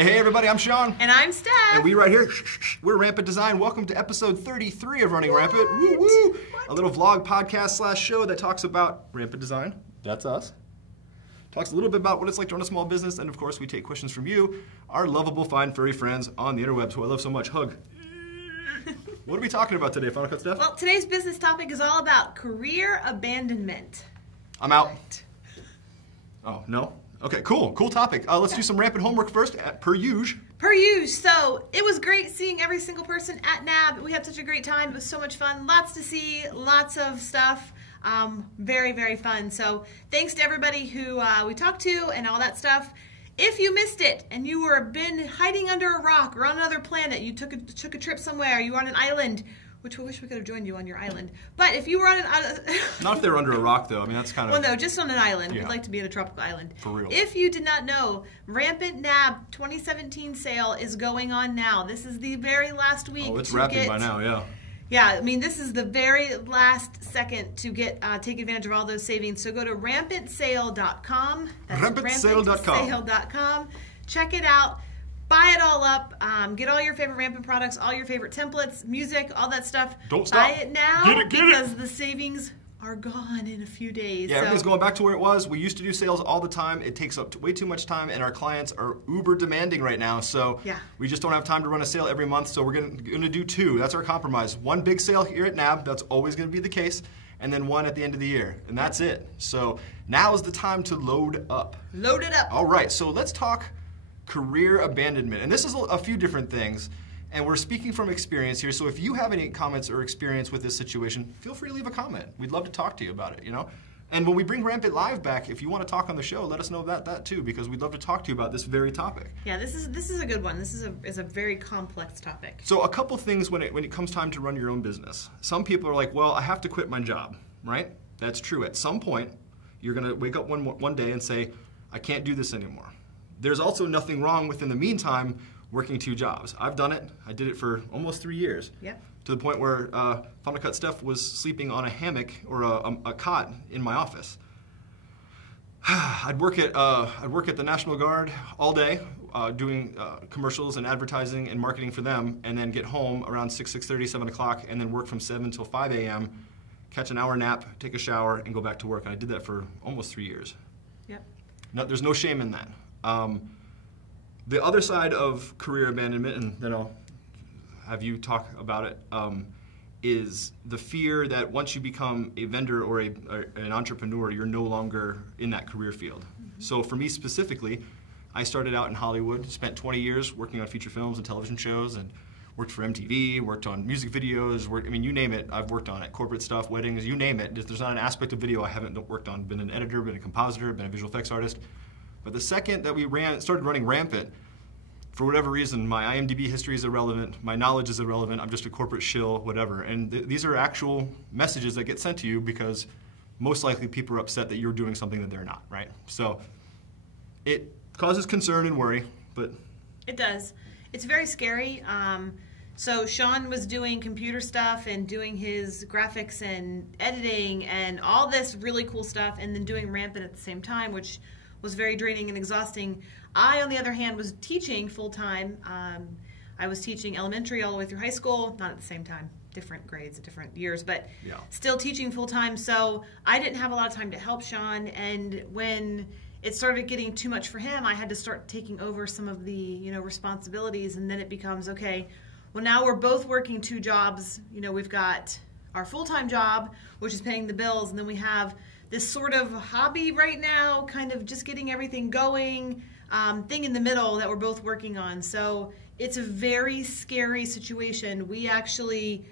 Hey everybody, I'm Sean. And I'm Steph. And we right here, we're Rampant Design. Welcome to episode 33 of Running Rampant. Woo woo! A little vlog podcast / show that talks about Rampant Design. That's us. Talks a little bit about what it's like to run a small business, and of course we take questions from you, our lovable, fine, furry friends on the interwebs who I love so much. Hug. What are we talking about today, Final Cut Steph? Well, today's business topic is all about career abandonment. I'm out. Oh, no? Okay, cool. Cool topic. Let's do some Rampant homework first, per usual. Per usual. So, it was great seeing every single person at NAB. We had such a great time. It was so much fun. Lots to see, lots of stuff. Very, very fun. So, thanks to everybody who we talked to and all that stuff. If you missed it and you were been hiding under a rock or on another planet, you took a trip somewhere, you were on an island, which we wish we could have joined you on your island. But if you were on an island... Not if they were under a rock, though. I mean, that's kind of... Well, no, just on an island. Yeah. We'd like to be on a tropical island. For real. If you did not know, Rampant NAB 2017 sale is going on now. This is the very last week. Oh, it's wrapping by now, yeah. Yeah, I mean, this is the very last second to get take advantage of all those savings. So go to rampantsale.com. That's rampantsale.com. Check it out. Buy it all up. Get all your favorite Rampant products, all your favorite templates, music, all that stuff. Don't stop. Buy it now because the savings are gone in a few days. Yeah, everything's going back to where it was. We used to do sales all the time. It takes up way too much time, and our clients are uber demanding right now. So we just don't have time to run a sale every month, so we're going to do two. That's our compromise. One big sale here at NAB, that's always going to be the case, and then one at the end of the year, and that's it. So now is the time to load up. Load it up. All right, so let's talk career abandonment. And this is a few different things. And we're speaking from experience here, so if you have any comments or experience with this situation, feel free to leave a comment. We'd love to talk to you about it, you know? And when we bring Rampant Live back, if you want to talk on the show, let us know about that too, because we'd love to talk to you about this very topic. Yeah, this is a good one. This is a very complex topic. So a couple things when it comes time to run your own business. Some people are like, well, I have to quit my job, right? That's true. At some point, you're going to wake up one day and say, I can't do this anymore. There's also nothing wrong with, in the meantime, working two jobs. I've done it. I did it for almost 3 years. Yep. To the point where Final Cut Steph was sleeping on a hammock or a cot in my office. I'd work at the National Guard all day, doing commercials and advertising and marketing for them, and then get home around 6:30, 7 o'clock, and then work from 7 till 5 a.m., catch an hour nap, take a shower, and go back to work. And I did that for almost 3 years. Yep. No, there's no shame in that. The other side of career abandonment, and then I'll have you talk about it, is the fear that once you become a vendor or an entrepreneur, you're no longer in that career field. Mm-hmm. So for me specifically, I started out in Hollywood, spent 20 years working on feature films and television shows, and worked for MTV, worked on music videos, I mean, you name it, I've worked on it. Corporate stuff, weddings, you name it. There's not an aspect of video I haven't worked on. Been an editor, been a compositor, been a visual effects artist. But the second that we started running Rampant, for whatever reason, my IMDb history is irrelevant, my knowledge is irrelevant, I'm just a corporate shill, whatever. And these are actual messages that get sent to you because most likely people are upset that you're doing something that they're not, right? So it causes concern and worry, but... It does. It's very scary. So Sean was doing computer stuff and doing his graphics and editing and all this really cool stuff, and then doing Rampant at the same time, which was very draining and exhausting. I, on the other hand, was teaching full-time. I was teaching elementary all the way through high school, not at the same time, different grades, different years, but still teaching full-time. So I didn't have a lot of time to help Sean, and when it started getting too much for him, I had to start taking over some of the responsibilities, and then it becomes, okay, well, now we're both working two jobs. We've got our full-time job, which is paying the bills, and then we have this sort of hobby right now, kind of just getting everything going, thing in the middle that we're both working on. So it's a very scary situation. We actually,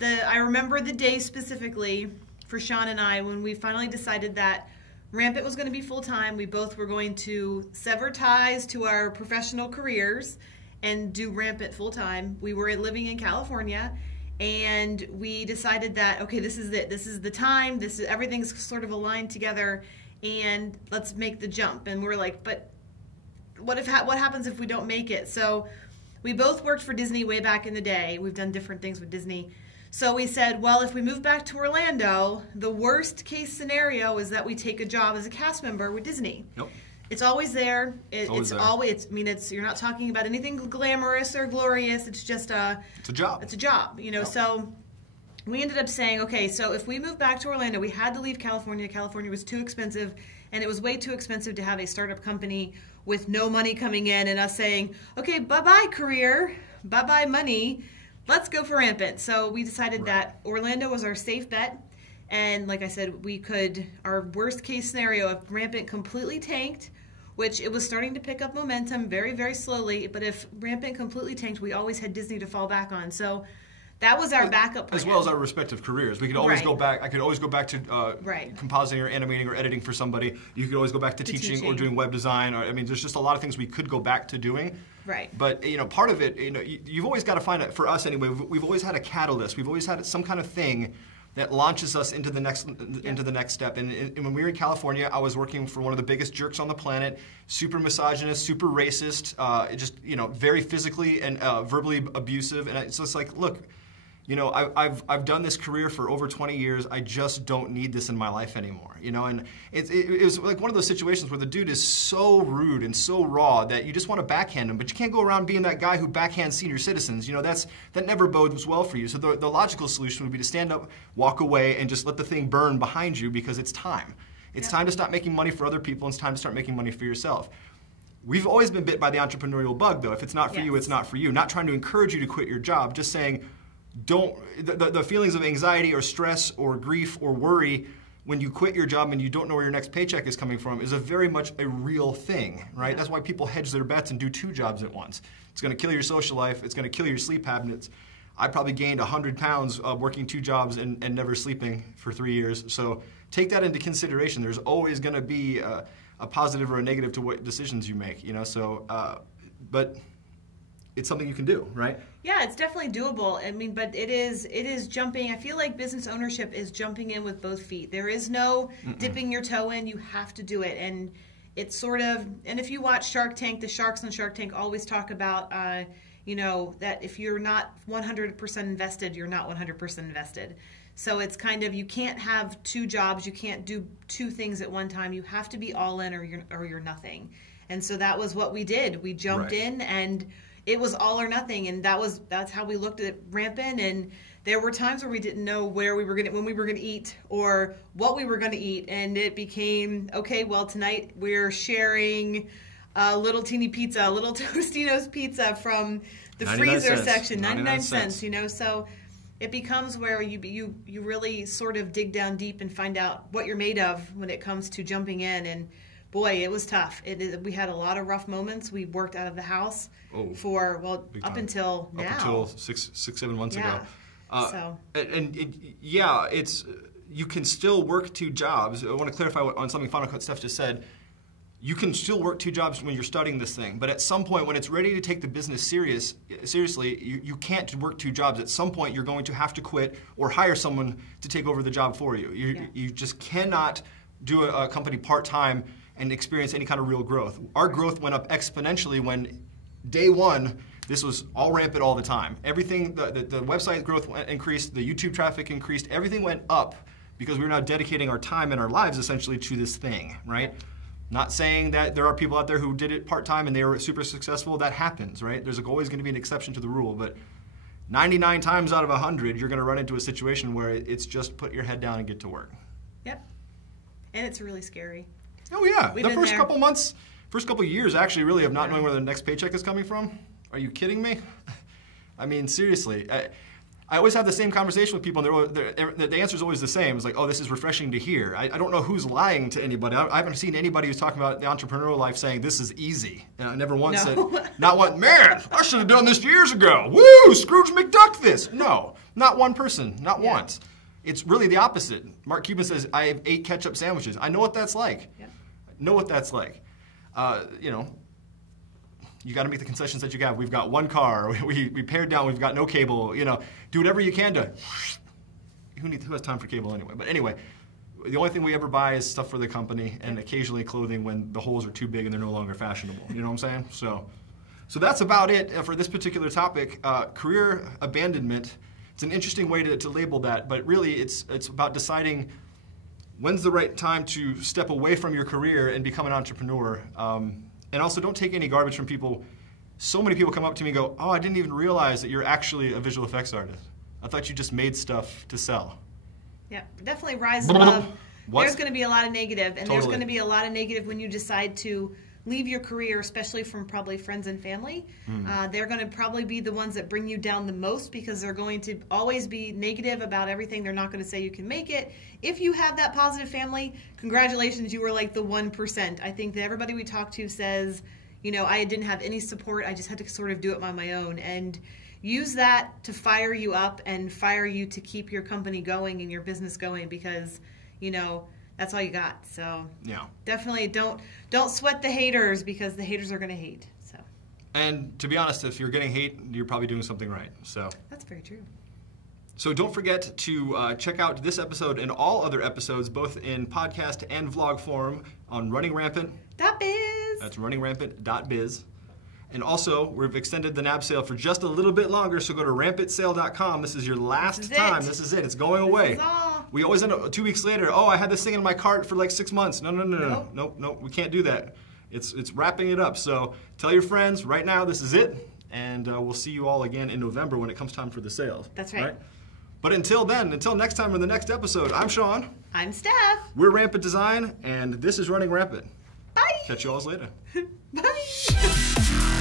I remember the day specifically for Sean and I when we finally decided that Rampant was going to be full-time. We both were going to sever ties to our professional careers and do Rampant full-time. We were living in California, and we decided that, okay, this is it. This is the time. Everything's sort of aligned together, and let's make the jump. And we're like, but what happens if we don't make it? So we both worked for Disney way back in the day. We've done different things with Disney. So we said, well, if we move back to Orlando, the worst case scenario is that we take a job as a cast member with Disney. Nope. It's always there. Always there. I mean, you're not talking about anything glamorous or glorious. It's just it's a job. It's a job, you know. Yep. So we ended up saying, okay, so if we moved back to Orlando, we had to leave California. California was too expensive, and it was way too expensive to have a startup company with no money coming in, and us saying, okay, bye-bye career, bye-bye money, let's go for Rampant. So we decided that Orlando was our safe bet. And like I said, our worst case scenario, if Rampant completely tanked, which it was starting to pick up momentum very, very slowly, but if Rampant completely tanked, we always had Disney to fall back on. So that was our backup plan. As well as our respective careers. We could always go back. I could always go back to compositing or animating or editing for somebody. You could always go back to teaching or doing web design. I mean, there's just a lot of things we could go back to doing. Right. But, you know, part of it, you know, you've always got to find it, for us anyway, we've always had a catalyst. We've always had some kind of thing that launches us into the next step. And when we were in California, I was working for one of the biggest jerks on the planet, super misogynist, super racist, just, you know, very physically and verbally abusive. And it's just like, look, you know, I've done this career for over 20 years. I just don't need this in my life anymore. You know, and it was like one of those situations where the dude is so rude and so raw that you just want to backhand him, but you can't go around being that guy who backhands senior citizens. You know, that never bodes well for you. So the logical solution would be to stand up, walk away, and just let the thing burn behind you, because it's time. It's time to stop making money for other people, and it's time to start making money for yourself. We've always been bit by the entrepreneurial bug, though. If it's not for you, it's not for you. Not trying to encourage you to quit your job, just saying, the feelings of anxiety or stress or grief or worry when you quit your job and you don't know where your next paycheck is coming from is very much a real thing, right? That's why people hedge their bets and do 2 jobs at once. It's going to kill your social life. It's going to kill your sleep habits. I probably gained 100 pounds working 2 jobs and never sleeping for 3 years. So take that into consideration. There's always going to be a positive or a negative to what decisions you make, you know. So, but it's something you can do, right? Yeah, it's definitely doable. I mean, but it is jumping. I feel like business ownership is jumping in with both feet. There is no dipping your toe in. You have to do it. And it's sort of, and if you watch Shark Tank, the sharks on Shark Tank always talk about, you know, that if you're not 100% invested, you're not 100% invested. So it's kind of, you can't have 2 jobs. You can't do 2 things at one time. You have to be all in or you're nothing. And so that was what we did. We jumped in, and it was all or nothing, and that's how we looked at Rampant. And there were times where we didn't know when we were gonna eat or what we were gonna eat, and it became, okay, well, tonight we're sharing a little teeny pizza, a little Tostino's pizza from the freezer section, 99 cents, you know. So it becomes where you really sort of dig down deep and find out what you're made of when it comes to jumping in. And boy, it was tough. We had a lot of rough moments. We worked out of the house for, well, up until now. Up until 6-7 months ago. So. It's, you can still work 2 jobs. I want to clarify on something Final Cut Steph just said. You can still work 2 jobs when you're studying this thing, but at some point when it's ready to take the business seriously, you can't work 2 jobs. At some point you're going to have to quit or hire someone to take over the job for you. You just cannot do a company part-time and experience any kind of real growth. Our growth went up exponentially when day 1, this was all Rampant all the time. Everything, the website growth increased, the YouTube traffic increased, everything went up because we were now dedicating our time and our lives essentially to this thing, right? Not saying that there are people out there who did it part-time and they were super successful. That happens, right? There's always going to be an exception to the rule, but 99 times out of 100, you're going to run into a situation where it's just put your head down and get to work. Yep. And it's really scary. Oh yeah, the first couple months, first couple years actually really of not knowing where the next paycheck is coming from. Are you kidding me? I mean, seriously. I always have the same conversation with people, and the answer is always the same. It's like, oh, this is refreshing to hear. I don't know who's lying to anybody. I haven't seen anybody who's talking about the entrepreneurial life saying this is easy. And I never once said, not one, man, I should have done this years ago. Woo, Scrooge McDuck this. No, not one person, not once. It's really the opposite. Mark Cuban says, I have 8 ketchup sandwiches. I know what that's like. Yep. Know what that's like. You know, you got to make the concessions that you have. We've got 1 car. We pared down. We've got no cable. You know, do whatever you can to. Who has time for cable anyway? But anyway, the only thing we ever buy is stuff for the company and occasionally clothing when the holes are too big and they're no longer fashionable. You know what I'm saying? So that's about it for this particular topic. Career abandonment. It's an interesting way to label that, but really it's about deciding when's the right time to step away from your career and become an entrepreneur? And also, don't take any garbage from people. So many people come up to me and go, oh, I didn't even realize that you're actually a visual effects artist. I thought you just made stuff to sell. Yeah, definitely rise above. What? There's going to be a lot of negative, and Totally. there's going to be a lot of negative when you decide to leave your career, especially from probably friends and family. They're going to probably be the ones that bring you down the most because they're going to always be negative about everything. They're not going to say you can make it. If you have that positive family, congratulations, you were like the 1%. I think that everybody we talk to says, you know, I didn't have any support. I just had to sort of do it on my own. And use that to fire you up and fire you to keep your company going and your business going because, you know, that's all you got. So Yeah. definitely don't sweat the haters because the haters are going to hate. So And to be honest, if you're getting hate, you're probably doing something right. So that's very true. So don't forget to check out this episode and all other episodes, both in podcast and vlog form, on Running Rampant. .biz. That's runningrampant.biz. And also, we've extended the NAB sale for just a little bit longer, so go to rampantsale.com. This is your last time. This is it. It's going away. This is all. We always end up 2 weeks later, oh, I had this thing in my cart for like 6 months. No, we can't do that. It's wrapping it up. So tell your friends right now this is it, and we'll see you all again in November when it comes time for the sales. That's right. But until then, until next time in the next episode, I'm Sean. I'm Steph. We're Rampant Design, and this is Running Rampant. Bye. Catch you all later. Bye.